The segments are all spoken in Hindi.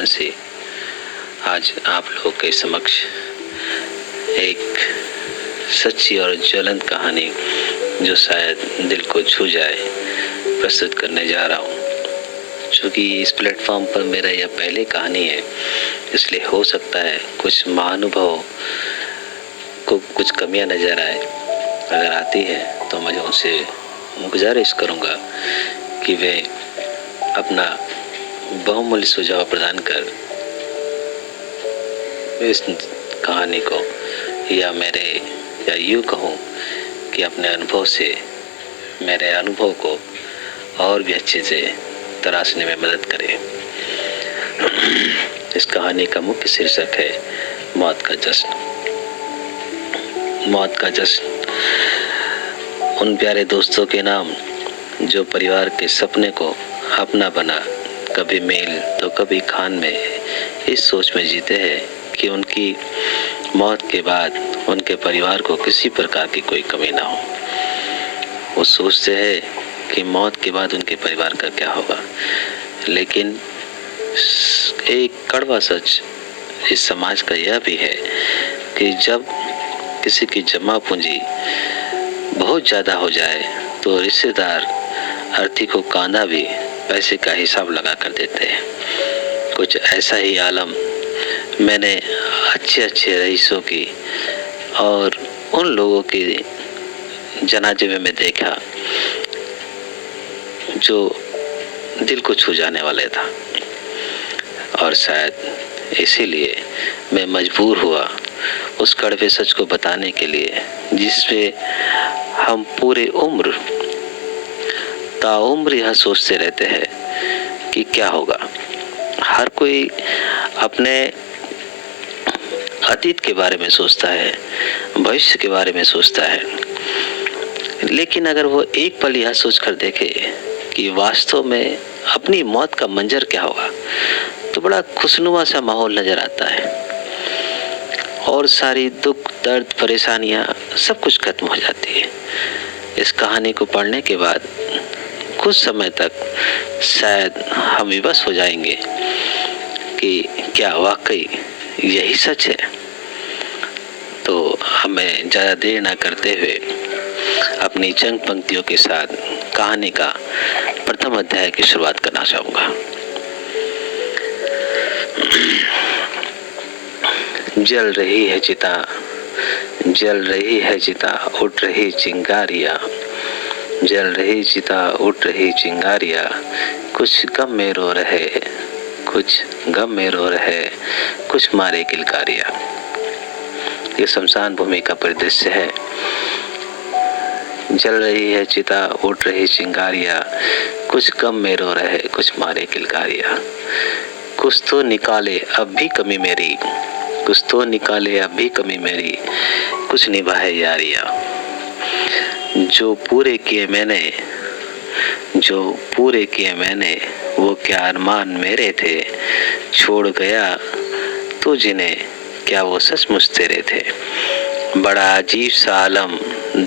बंसी आज आप लोगों के समक्ष एक सच्ची और ज्वलंत कहानी जो शायद दिल को छू जाए प्रस्तुत करने जा रहा हूँ। चूँकि इस प्लेटफॉर्म पर मेरा यह पहली कहानी है, इसलिए हो सकता है कुछ महानुभव को कुछ कमियां नज़र आए। अगर आती है तो मैं उनसे गुजारिश करूँगा कि वे अपना बहुमूल्य सुझाव प्रदान कर इस कहानी को या यूँ कहूँ कि अपने अनुभव से मेरे अनुभव को और भी अच्छे से तराशने में मदद करें। इस कहानी का मुख्य शीर्षक है मौत का जश्न। मौत का जश्न उन प्यारे दोस्तों के नाम जो परिवार के सपने को अपना बना, कभी मेल तो कभी खान में इस सोच में जीते हैं कि उनकी मौत के बाद उनके परिवार को किसी प्रकार की कोई कमी ना हो। वो सोचते हैं कि मौत के बाद उनके परिवार का क्या होगा, लेकिन एक कड़वा सच इस समाज का यह भी है कि जब किसी की जमा पूंजी बहुत ज़्यादा हो जाए तो रिश्तेदार अर्थी को कांधा भी पैसे का हिसाब लगा कर देते हैं। कुछ ऐसा ही आलम मैंने अच्छे रईसों की और उन लोगों की जनाजे में मैं देखा जो दिल को छू जाने वाले था। और शायद इसीलिए मैं मजबूर हुआ उस कड़वे सच को बताने के लिए जिसपे हम पूरे उम्र ताउम्र यह सोचते रहते हैं कि क्या होगा। हर कोई अपने अतीत के बारे में सोचता है, भविष्य के बारे में सोचता है, लेकिन अगर वो एक पल यह सोच कर देखे कि वास्तव में अपनी मौत का मंजर क्या होगा तो बड़ा खुशनुमा सा माहौल नजर आता है और सारी दुख दर्द परेशानियां सब कुछ खत्म हो जाती है। इस कहानी को पढ़ने के बाद कुछ समय तक शायद हम विवश हो जाएंगे कि क्या वाकई यही सच है। तो हमें ज़्यादा देर ना करते हुए अपनी चंद पंक्तियों के साथ कहानी का प्रथम अध्याय की शुरुआत करना चाहूँगा। जल रही है चिता, जल रही है चिता, उठ रही चिंगारियाँ, जल रही चिता, उठ रही चिंगारियाँ, कुछ गम में रो रहे, कुछ गम में रो रहे, कुछ मारे किलकारियाँ। ये शमशान भूमि का परिदृश्य है। जल रही है चिता, उठ रही चिंगारियाँ, कुछ गम में रो रहे, कुछ मारे किलकारियाँ। कुछ तो निकाले अब भी कमी मेरी, कुछ तो निकाले अब भी कमी मेरी, कुछ निभाए यारियाँ। जो पूरे किए मैंने वो क्या अरमान मेरे थे, छोड़ गया तो जिन्हें क्या वो सचमुच तेरे थे। बड़ा अजीब सा आलम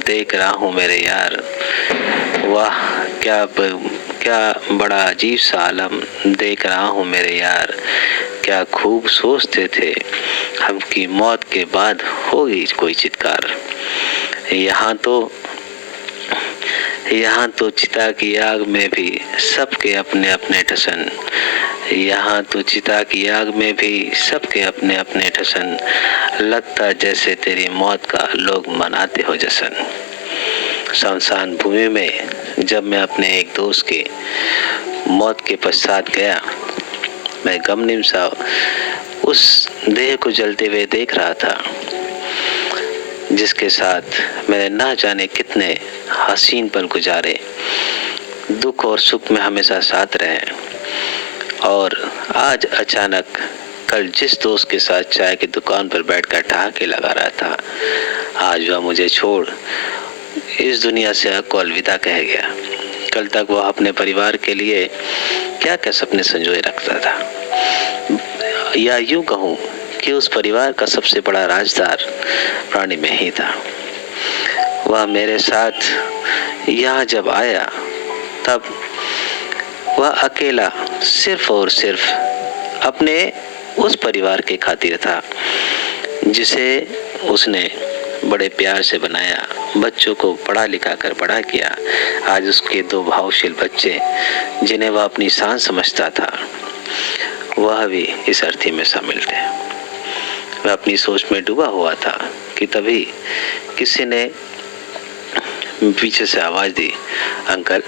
देख रहा हूँ मेरे यार, वाह क्या बड़ा अजीब सा आलम देख रहा हूँ मेरे यार, क्या खूब सोचते थे हम कि मौत के बाद होगी कोई चित्कार। यहाँ तो चिता की आग में भी सबके अपने अपने ठसन, यहाँ तो चिता की आग में भी सबके अपने अपने ठसन, लगता जैसे तेरी मौत का लोग मनाते हो जश्न। शमशान भूमि में जब मैं अपने एक दोस्त के मौत के पश्चात गया, मैं गमनीम सा उस देह को जलते हुए देख रहा था जिसके साथ मैंने ना जाने कितने हसीन पल गुजारे, दुख और सुख में हमेशा साथ रहे। और आज अचानक कल जिस दोस्त के साथ चाय की दुकान पर बैठकर ठहाके लगा रहा था, आज वह मुझे छोड़ इस दुनिया से को अलविदा कह गया। कल तक वह अपने परिवार के लिए क्या क्या सपने संजोए रखता था, या यूं कहूँ कि उस परिवार का सबसे बड़ा राजदार प्राणी में ही था। वह मेरे साथ यहाँ जब आया तब वह अकेला सिर्फ और सिर्फ अपने उस परिवार के खातिर था जिसे उसने बड़े प्यार से बनाया, बच्चों को पढ़ा लिखा कर बड़ा किया। आज उसके 2 भावशील बच्चे जिन्हें वह अपनी शान समझता था, वह भी इस अर्थी में शामिल थे। वह अपनी सोच में डूबा हुआ था कि तभी किसी ने पीछे से आवाज दी, अंकल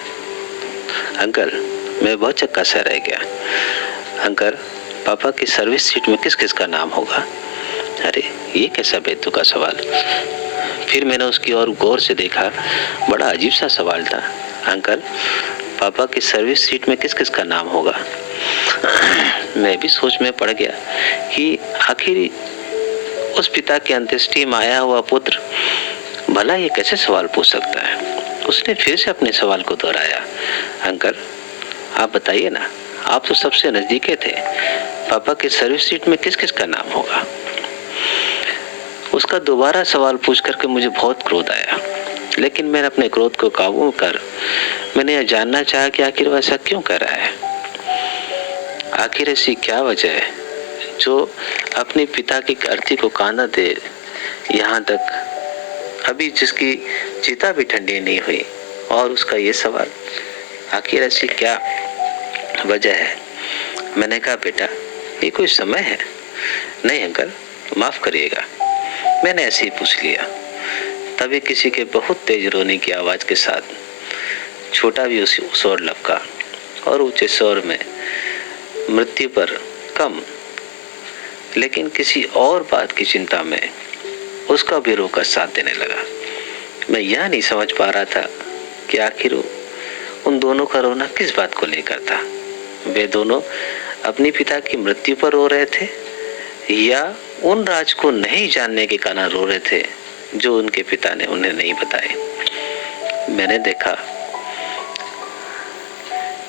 अंकल, मैं बहुत चक्का सा रह गया। अंकल, पापा की सर्विस सीट में किस किस का नाम होगा? अरे ये कैसा बेतुका सवाल। फिर मैंने उसकी ओर गौर से देखा, बड़ा अजीब सा सवाल था। अंकल, पापा की सर्विस सीट में किस किस का नाम होगा? मैं भी सोच में पड़ गया कि आखिर उस पिता की अंत्येष्टि में आया हुआ पुत्र भला ये कैसे सवाल पूछ सकता है। उसने फिर से अपने सवाल को दोहराया, अंकल आप बताइए ना, आप तो सबसे नजदीके थे, पापा की सर्विस सीट में किस किस का नाम होगा? उसका दोबारा सवाल पूछ करके मुझे बहुत क्रोध आया, लेकिन मैंने अपने क्रोध को काबू कर मैंने यह जानना चाहा कि आखिर वह ऐसा क्यों कर रहा है। आखिर ऐसी क्या वजह है जो अपने पिता की अर्थी को कांधा दे, यहाँ तक अभी जिसकी चिता भी ठंडी नहीं हुई, और उसका ये सवाल, आखिर ऐसी क्या वजह है? मैंने कहा, बेटा ये कोई समय है? नहीं अंकल, माफ करिएगा, मैंने ऐसे ही पूछ लिया। तभी किसी के बहुत तेज रोने की आवाज के साथ छोटा भी उस ओर लपका और ऊंचे स्वर में मृत्यु पर कम लेकिन किसी और बात की चिंता में उसका भी रो का साथ देने लगा। मैं यह नहीं समझ पा रहा था कि आखिर उन दोनों का रोना किस बात को लेकर था। वे दोनों अपने पिता की मृत्यु पर रो रहे थे या उन राज को नहीं जानने के कारण रो रहे थे जो उनके पिता ने उन्हें नहीं बताए। मैंने देखा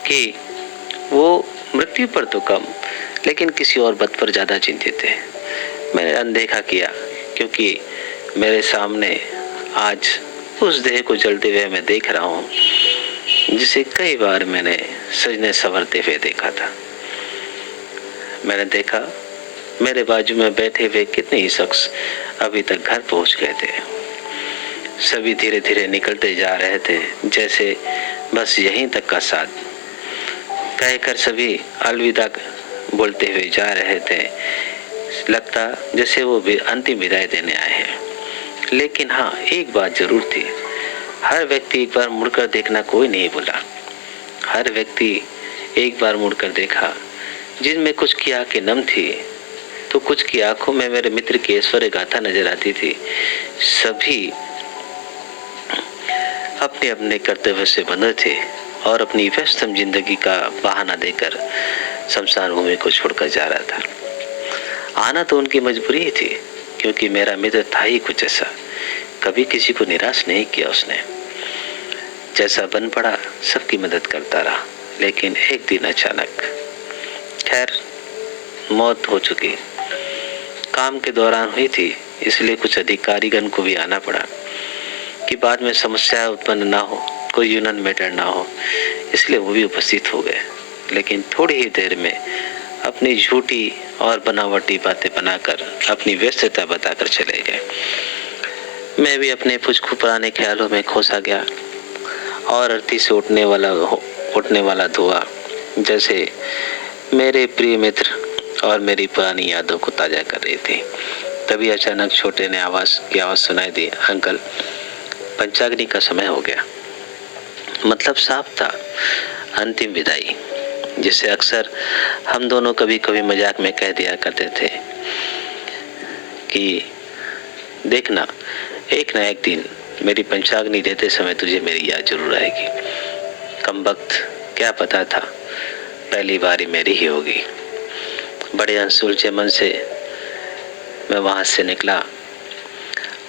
कि वो मृत्यु पर तो कम लेकिन किसी और बात पर ज्यादा चिंतित थे। मैंने अनदेखा किया क्योंकि मेरे सामने आज उस देह को जलते हुए मैं देख रहा हूँ जिसे कई बार मैंने सजने संवरते हुए देखा था। मैंने देखा मेरे बाजू में बैठे हुए कितने ही शख्स अभी तक घर पहुंच गए थे। सभी धीरे धीरे निकलते जा रहे थे, जैसे बस यहीं तक का साथ कहकर सभी अलविदा बोलते हुए जा रहे थे। लगता जैसे वो भी अंतिम विदाई देने आए हैं। लेकिन हाँ, एक बात जरूर थी, हर व्यक्ति एक बार मुड़कर देखना कोई नहीं भूला। हर व्यक्ति एक बार मुड़कर देखा। जिनमें कुछ की आंखें नम थी तो कुछ की आंखों में मेरे मित्र की ऐश्वर्य गाथा नजर आती थी। सभी अपने अपने कर्तव्य से बंधे थे और अपनी व्यस्तम जिंदगी का बहाना देकर शमशान भूमि को छोड़कर जा रहा था। आना तो उनकी मजबूरी ही थी, क्योंकि मेरा मित्र था ही कुछ ऐसा, कभी किसी को निराश नहीं किया उसने। जैसा बन पड़ा सबकी मदद करता रहा। लेकिन एक दिन अचानक, खैर मौत हो चुकी, काम के दौरान हुई थी, इसलिए कुछ अधिकारीगण को भी आना पड़ा कि बाद में समस्या उत्पन्न ना हो, कोई यूनियन मैटर ना हो, इसलिए वो भी उपस्थित हो गए। लेकिन थोड़ी ही देर में अपनी झूठी और बनावटी बातें बनाकर अपनी व्यस्तता बताकर चले गए। मैं भी अपने कुछ पुराने ख्यालों में खोसा गया और अर्थी से उठने वाला धुआं जैसे मेरे प्रिय मित्र और मेरी पुरानी यादों को ताजा कर रही थी। तभी अचानक छोटे ने आवाज सुनाई दी, अंकल पंचाग्नि का समय हो गया। मतलब साफ था, अंतिम विदाई, जिसे अक्सर हम दोनों कभी कभी मजाक में कह दिया करते थे कि देखना एक ना एक दिन मेरी पंचाग्नि देते समय तुझे मेरी याद जरूर आएगी। कमबख्त, क्या पता था पहली बारी मेरी ही होगी। बड़े अनसुलझे मन से मैं वहां से निकला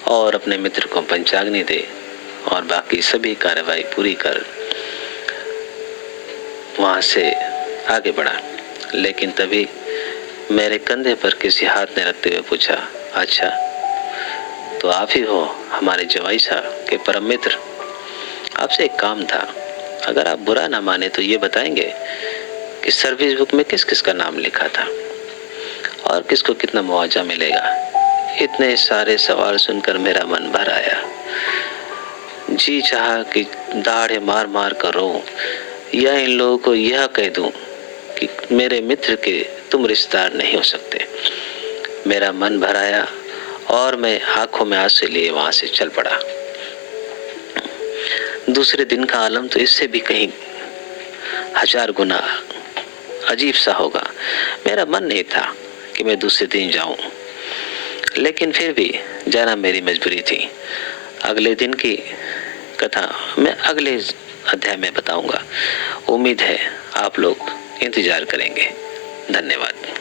और अपने मित्र को पंचाग्नि दे और बाकी सभी कार्रवाई पूरी कर वहां से आगे बढ़ा। लेकिन तभी मेरे कंधे पर किसी हाथ ने रखते हुए पूछा, अच्छा तो आप ही हो हमारे जवाई साहब के परम मित्र। आपसे एक काम था, अगर आप बुरा ना माने तो ये बताएंगे कि सर्विस बुक में किस किस का नाम लिखा था। और किसको कितना मुआवजा मिलेगा। इतने सारे सवाल सुनकर मेरा मन भर आया। जी चाहा कि दाढ़े मार मार कर रो या इन लोगों को यह कह दूं कि मेरे मित्र के तुम रिश्तेदार नहीं हो सकते। मेरा मन भर आया और मैं आंखों में आंसू लिए वहां से चल पड़ा। दूसरे दिन का आलम तो इससे भी कहीं 1000 गुना अजीब सा होगा। मेरा मन नहीं था कि मैं दूसरे दिन जाऊं, लेकिन फिर भी जाना मेरी मजबूरी थी। अगले दिन की कथा मैं अगले अध्याय में बताऊंगा। उम्मीद है आप लोग इंतजार करेंगे। धन्यवाद।